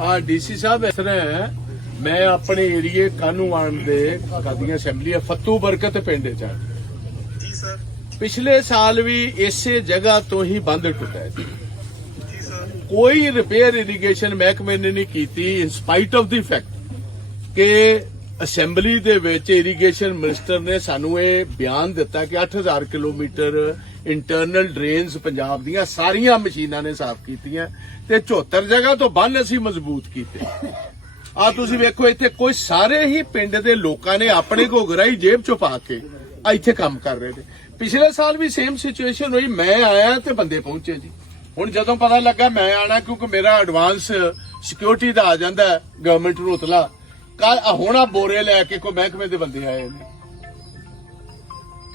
ਆ ਡੀਸੀ ਸਾਹਿਬ ਇਸ ਤਰ੍ਹਾਂ ਮੈਂ ਆਪਣੇ ਏਰੀਏ ਕਾਨੂੰਵਾਨ ਦੇ ਕਦੀਆਂ ਅਸੈਂਬਲੀ ਹੈ ਫੱਤੂ ਬਰਕਤ ਪਿੰਡ ਚ। ਜੀ ਸਰ। ਪਿਛਲੇ ਸਾਲ ਵੀ ਇਸੇ ਜਗ੍ਹਾ ਤੋਂ ਹੀ ਬੰਦ ਟੁੱਟਾ ਹੈ ਜੀ ਜੀ ਸਰ। ਕੋਈ ਰਿਪੇਅਰ ਇਰੀਗੇਸ਼ਨ ਮਹਿਕਮੇ ਨੇ ਨਹੀਂ ਕੀਤੀ in spite of the fact ਕਿ ਅਸੈਂਬਲੀ ਦੇ ਵਿੱਚ ਇਰੀਗੇਸ਼ਨ ਮਿਨਿਸਟਰ ਨੇ ਸਾਨੂੰ ਇਹ ਬਿਆਨ ਦਿੱਤਾ ਕਿ 8000 ਕਿਲੋਮੀਟਰ ਇੰਟਰਨਲ ਡਰੇਨਸ ਪੰਜਾਬ ਦੀਆਂ ਸਾਰੀਆਂ ਮਸ਼ੀਨਾਂ ਨੇ ਸਾਫ਼ ਕੀਤੀਆਂ ਤੇ 74 ਜਗ੍ਹਾ ਤੋਂ ਬੰਨ ਅਸੀਂ ਮਜ਼ਬੂਤ ਕੀਤੇ। ਆ ਤੁਸੀਂ ਵੇਖੋ, ਇੱਥੇ ਕੋਈ ਸਾਰੇ ਹੀ ਪਿੰਡ ਦੇ ਲੋਕਾਂ ਨੇ ਆਪਣੇ ਘੋਗਰਾਈ ਜੇਬ ਚੋਂ ਪਾ ਕੇ ਇੱਥੇ ਕੰਮ ਕਰ ਰਹੇ ਨੇ। ਪਿਛਲੇ ਸਾਲ ਵੀ ਸੇਮ ਸਿਚੁਏਸ਼ਨ ਹੋਈ, ਮੈਂ ਆਇਆ ਤੇ ਬੰਦੇ ਪਹੁੰਚੇ ਜੀ। ਹੁਣ ਜਦੋਂ ਪਤਾ ਲੱਗਾ ਮੈਂ ਆਣਾ, ਕਿਉਂਕਿ ਮੇਰਾ ਐਡਵਾਂਸ ਸਿਕਿਉਰਿਟੀ ਦਾ ਆ ਜਾਂਦਾ ਗਵਰਨਮੈਂਟ ਨੂੰ ਉਤਲਾ ਕੱਲ ਹੁਣ ਆ ਬੋਰੇ ਲੈ ਕੇ ਕੋਈ ਮਹਿਕਮੇ ਦੇ ਬੰਦੇ ਆਏ ਨੇ।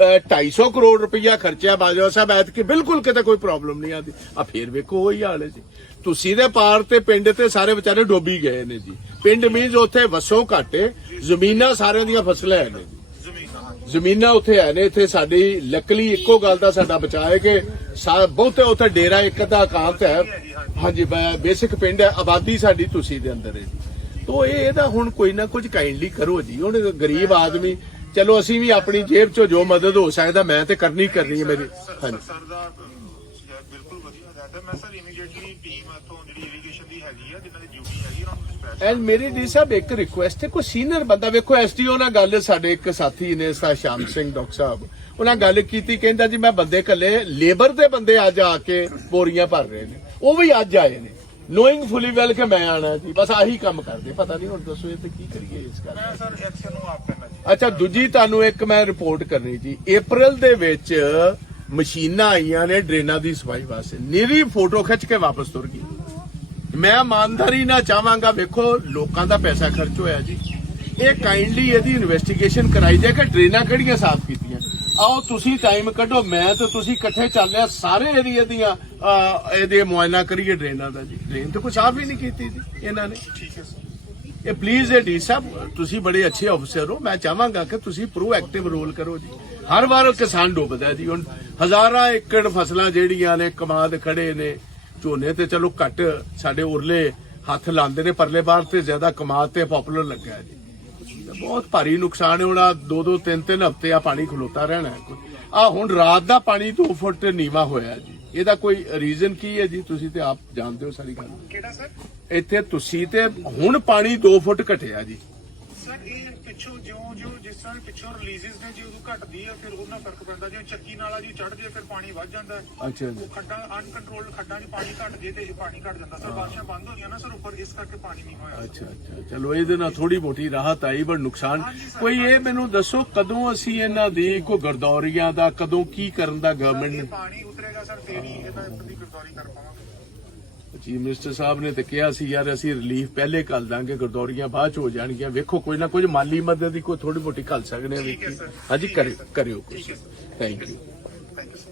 250 ਕਰੋੜ ਰੁਪਈਆ ਖਰਚਿਆ ਬਾਜਵਾ ਸਾਹਿਬ, ਐਤਕੀ ਬਿਲਕੁਲ ਕਿਤੇ ਕੋਈ ਪ੍ਰੋਬਲਮ ਨਹੀਂ ਆਦੀ। ਆ ਫੇਰ ਵੇਖੋ, ਉਹੀ ਹਾਲ ਹੈ ਜੀ। ਤੁਸੀਂ ਦੇ ਪਾਰ ਤੇ ਪਿੰਡ ਤੇ ਸਾਰੇ ਵਿਚਾਰੇ ਡੋਬੀ ਗਏ ਨੇ ਜੀ। ਪਿੰਡ ਮੀਨਸ ਉੱਥੇ ਵਸੋਂ ਘਾਟੇ ਜ਼ਮੀਨਾਂ ਸਾਰਿਆਂ ਦੀਆਂ ਫਸਲਾਂ ਹੈ ਨੇ ਜੀ। ਜ਼ਮੀਨਾਂ ਉੱਥੇ ਹੈ ਨੇ, ਇੱਥੇ ਸਾਡੀ ਲੱਕਲੀ ਇੱਕੋ ਗੱਲ ਦਾ ਸਾਡਾ ਬਚਾਅ ਹੈ ਕਿ ਸਾ- ਬਹੁਤੇ ਉੱਥੇ ਡੇਰਾ ਇੱਕ ਦਾ ਇਕਾਂਤ ਹੈ ਹਾਂਜੀ ਬੇਸਿਕ ਪਿੰਡ ਹੈ ਆਬਾਦੀ ਸਾਡੀ ਤੁਸੀਂ ਦੇ ਅੰਦਰ ਹੈ ਜੀ। ਤੋ ਇਹ ਇਹਦਾ ਹੁਣ ਕੋਈ ਨਾ ਕੁਝ ਕਾਈਂਡਲੀ ਕਰੋ ਜੀ। ਹੁਣ ਗਰੀਬ ਆਦਮੀ ਚਲੋ ਅਸੀਂ ਵੀ ਆਪਣੀ ਜੇਬ ਚੋਂ ਜੋ ਮਦਦ ਹੋ ਸਕਦਾ ਮੈਂ ਤੇ ਕਰਨੀ ਕਰਨੀ ਹੈ ਮੇਰੀ। ਹਾਂਜੀ। ਸਰ ਦਾ ਬਿਲਕੁਲ ਵਧੀਆ ਰਹਿੰਦਾ ਮੈਂ ਸਰ ਇਮੀਡੀਏਟਲੀ ਟੀਮ ਇੱਥੋਂ ਜਿਹੜੀ ਇਰੀਗੇਸ਼ਨ ਦੀ ਹੈਗੀ ਆ ਜਿਨ੍ਹਾਂ ਦੀ ਡਿਊਟੀ ਹੈਗੀ ਉਹਨਾਂ ਨੂੰ ਡਿਸਪੈਚ ਐਂਡ ਮੇਰੀ ਡੀ ਸਾਹਿਬ ਇੱਕ ਰਿਕੁਐਸਟ ਹੈ ਕੋਈ ਸੀਨੀਅਰ ਬੰਦਾ ਵੇਖੋ ਐਸਟੀਓ ਨਾਲ ਗੱਲ ਸਾਡੇ ਇੱਕ ਸਾਥੀ ਨੇ ਸਾ ਸ਼ਾਮ ਸਿੰਘ ਡਾਕਟਰ ਸਾਹਿਬ। ਉਹਨਾਂ ਗੱਲ ਕੀਤੀ ਕਹਿੰਦਾ ਜੀ ਮੈਂ ਬੰਦੇ ਕੱਲੇ ਲੇਬਰ ਦੇ ਬੰਦੇ ਅੱਜ ਆ ਕੇ ਬੋਰੀਆਂ ਭਰ ਰਹੇ ਨੇ। ਉਹ ਵੀ ਅੱਜ ਆਏ ਨੇ। ਨੋਇੰਗ ਫੁਲੀ ਵੈਲ ਕਿ ਮੈਂ ਆਣਾ ਜੀ ਬਸ ਆਹੀ ਕੰਮ ਕਰਦੇ। ਪਤਾ ਨਹੀਂ ਹੁਣ ਦੱਸੋ ਇਹ ਤੇ ਕੀ ਕਰੀਏ ਇਸ ਗੱਲ ਮੈਂ ਸਰ ਐਕਸ਼ਨ ਨੂੰ ਆਪ ਕਰਨਾ ਜੀ ਅੱਛਾ ਦੂਜੀ ਤੁਹਾਨੂੰ ਇੱਕ ਮੈਂ ਰਿਪੋਰਟ ਕਰਨੀ ਜੀ April ਦੇ ਵਿੱਚ ਮਸ਼ੀਨਾਂ ਆਈਆਂ ਨੇ ਡਰੇਨਾਂ ਦੀ ਸਫ਼ਾਈ ਵਾਸਤੇ। ਨਿਰੀ ਫੋਟੋ ਖਿੱਚ ਕੇ ਵਾਪਸ ਤੁਰ ਗਈ। ਮੈਂ ਇਮਾਨਦਾਰੀ ਨਾਲ ਚਾਹਾਂਗਾ ਵੇਖੋ ਲੋਕਾਂ ਦਾ ਪੈਸਾ ਖਰਚ ਹੋਇਆ ਜੀ। ਇਹ ਕਾਈਂਡਲੀ ਇਹਦੀ ਇਨਵੈਸਟੀਗੇਸ਼ਨ ਕਰਾਈ ਜਾਏ ਕਿ ਡਰੇਨਾਂ ਕਿਹੜੀਆਂ ਸਾਫ਼ ਕੀਤੀਆਂ। ਆਓ ਤੁਸੀਂ ਟਾਈਮ ਕੱਢੋ ਮੈਂ ਤੇ ਤੁਸੀਂ ਇਕੱਠੇ ਚੱਲਦੇ ਆ ਸਾਰੇ ਏਰੀਆ ਦੀਆਂ ਇਹਦੇ ਮੁਆਇਨਾ ਕਰੀਏ ਡਰੇਨਾਂ ਦਾ ਜੀ। ਡਰੇਨ ਤੇ ਕੋਈ ਸਾਫ਼ ਹੀ ਨਹੀਂ ਕੀਤੀ ਜੀ ਇਹਨਾਂ ਨੇ। ਠੀਕ ਹੈ ਸਰ। ਇਹ ਪਲੀਜ਼ ਇਹ ਡੀ ਸਾਹਿਬ ਤੁਸੀਂ ਬੜੇ ਅੱਛੇ ਅਫਸਰ ਹੋ। ਮੈਂ ਚਾਹਾਂਗਾ ਕਿ ਤੁਸੀਂ ਪ੍ਰੋਐਕਟਿਵ ਰੋਲ ਕਰੋ ਜੀ। ਹਰ ਵਾਰ ਕਿਸਾਨ ਡੁੱਬਦਾ ਜੀ। ਹੁਣ ਹਜ਼ਾਰਾਂ ਏਕੜ ਫਸਲਾਂ ਜਿਹੜੀਆਂ ਨੇ ਕਮਾਦ ਖੜੇ ਨੇ ਝੋਨੇ ਤੇ ਚਲੋ ਘੱਟ ਸਾਡੇ ਉਰਲੇ ਹੱਥ ਲਾਉਂਦੇ ਨੇ ਪਰਲੇ ਬਾਰ ਤੇ ਜ਼ਿਆਦਾ ਕਮਾਦ ਤੇ ਪਪੂਲਰ ਲੱਗਾ ਜੀ। ਬਹੁਤ ਭਾਰੀ ਨੁਕਸਾਨ ਹੋਣਾ ਦੋ ਦੋ ਤਿੰਨ ਤਿੰਨ ਹਫ਼ਤੇ ਆ ਪਾਣੀ ਖਲੋਤਾ ਰਹਿਣਾ ਆ ਹੁਣ ਰਾਤ ਦਾ ਪਾਣੀ 2 ਫੁੱਟ ਨੀਵਾ ਹੋਇਆ ਜੀ। ਇਹਦਾ ਕੋਈ ਰੀਜ਼ਨ ਕੀ ਹੈ ਜੀ? ਤੁਸੀਂ ਤੇ ਆਪ ਜਾਣਦੇ ਹੋ ਸਾਰੀ ਗੱਲ। ਕਿਹੜਾ ਸਰ? ਇੱਥੇ ਤੁਸੀਂ ਤੇ ਹੁਣ ਪਾਣੀ 2 ਫੁੱਟ ਘਟਿਆ ਜੀ। ਸਰ ਇਹ ਪਿੱਛੋਂ ਜਿਉਂ ਜਿਉਂ ਜਿਸ ਤਰ੍ਹਾਂ ਪਿੱਛੋਂ ਰਿਲੀਜ਼ਸ ਨੇ ਜੀ ਉਦੋਂ ਘਟਦੀ ਆ ਫਿਰ ਉਹਨਾਂ ਫ਼ਰਕ ਪੈਂਦਾ ਜਿਵੇਂ ਚੱਕੀ ਨਾਲਾ ਜੀ ਚੜ੍ਹਦੀ ਆ ਫਿਰ ਪਾਣੀ ਵੱਧ ਜਾਂਦਾ ਹੈ। ਅੱਛਾ ਜੀ। ਉਹ ਖੱਡਾਂ ਅਨਕੰਟਰੋਲਡ ਖੱਡਾਂ 'ਚ ਪਾਣੀ ਘਟ ਜੇ ਤੇ ਇਹ ਪਾਣੀ ਘਟ ਜਾਂਦਾ। ਸਰ ਬਾਰਿਸ਼ਾਂ ਬੰਦ ਹੋਈਆਂ ਨਾ ਸਰ ਉੱਪਰ ਇਸ ਕਰਕੇ ਪਾਣੀ ਨਹੀਂ ਹੋਇਆ। ਅੱਛਾ ਅੱਛਾ। ਚਲੋ ਇਹਦੇ ਨਾਲ ਥੋੜੀ ਮੋਟੀ ਰਾਹਤ ਆਈ ਪਰ ਨੁਕਸਾਨ ਕੋਈ ਇਹ ਮੈਨੂੰ ਦੱਸੋ ਕਦੋਂ ਅਸੀਂ ਇਹਨਾਂ ਦੀ ਕੋਈ ਗਰਦੌਰੀਆਂ ਦਾ ਕਦੋਂ ਕੀ ਕਰਨ ਦਾ ਗਵਰਨਮੈਂਟ ਇਹ ਨੇ ਪਾਣੀ ਉਤਰੇਗਾ ਸਰ ਫੇਰ ਹੀ ਇਹਦਾ ਦੀ ਗਰਦੌਰੀ ਕਰ ਪਾਵਾਂਗੇ। ਚੀਫ ਮਿਨਿਸਟਰ ਸਾਹਿਬ ਨੇ ਤੇ ਕਿਹਾ ਸੀ ਯਾਰ ਅਸੀਂ ਰਿਲੀਫ ਪਹਿਲੇ ਕਰ ਦਾਂਗੇ ਗਰਦੌਰੀਆਂ ਬਾਅਦ ਚ ਹੋ ਜਾਣਗੀਆਂ। ਵੇਖੋ ਕੋਈ ਨਾ ਕੁਝ ਮਾਲੀ ਮਦਦ ਦੀ ਕੋਈ ਥੋੜੀ ਮੋਟੀ ਕਰ ਸਕਦੇ ਸਰ। ਹਾਂਜੀ ਕਰਿਓ ਕੁਝ। Thank you